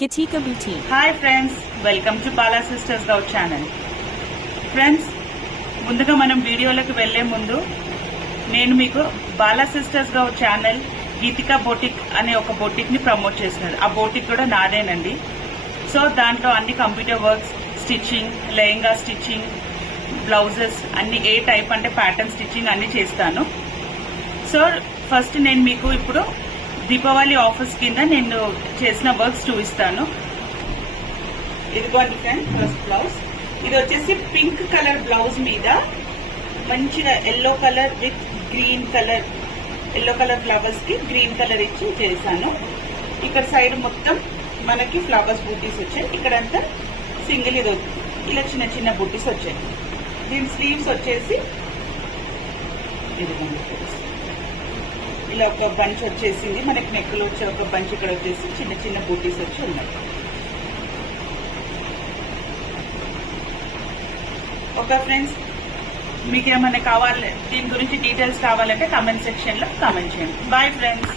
Katika Boutique. Hi friends, welcome to Bala sisters Goud channel. Friends, ముందుగా మనం వీడియోలోకి వెళ్లే ముందు నేను మీకు Bala sisters Goud channel Geetika boutique అనే ఒక బొటిక్ ని ప్రమోట్ చేస్తున్నాను. ఆ బొటిక్ కూడా నాదేనండి. సో దాంట్లో అన్ని computer works, stitching, lehenga stitching, blouses అన్ని ఏ టైప్ అంటే ప్యాటర్న్ స్టిచ్చింగ్ అన్ని చేస్తాను. సో ఫస్ట్ నేను మీకు ఇప్పుడు దీపావళి ఆఫర్స్ కింద నేను చేసిన వర్క్స్ చూపిస్తాను. ఇదిగోండి ఫ్రెండ్స్, ఫస్ట్ బ్లౌజ్ ఇది వచ్చేసి పింక్ కలర్ బ్లౌజ్ మీద మంచిగా yellow colour with green colour, yellow colour flowers కి గ్రీన్ కలర్ ఇచ్చి చేశాను. ఇక్కడ సైడ్ మొత్తం మనకి ఫ్లవర్స్ బూటీస్ వచ్చాయి. ఇక్కడంతా సింగిల్ ఇది ఇలా చిన్న చిన్న బూటీస్ వచ్చాయి. దీని స్లీవ్స్ వచ్చేసి ఇదిగోండి ఇలా ఒక బంచ్ వచ్చేసింది. మనకి నెక్కులు వచ్చే ఒక బంచ్ ఇక్కడ వచ్చేసి చిన్న చిన్న బూటీస్ వచ్చి ఉన్నాయి. ఓకే ఫ్రెండ్స్, మీకు ఏమైనా కావాలి, దీని గురించి డీటెయిల్స్ కావాలంటే కామెంట్ సెక్షన్ లో కామెంట్ చేయండి. Bye friends.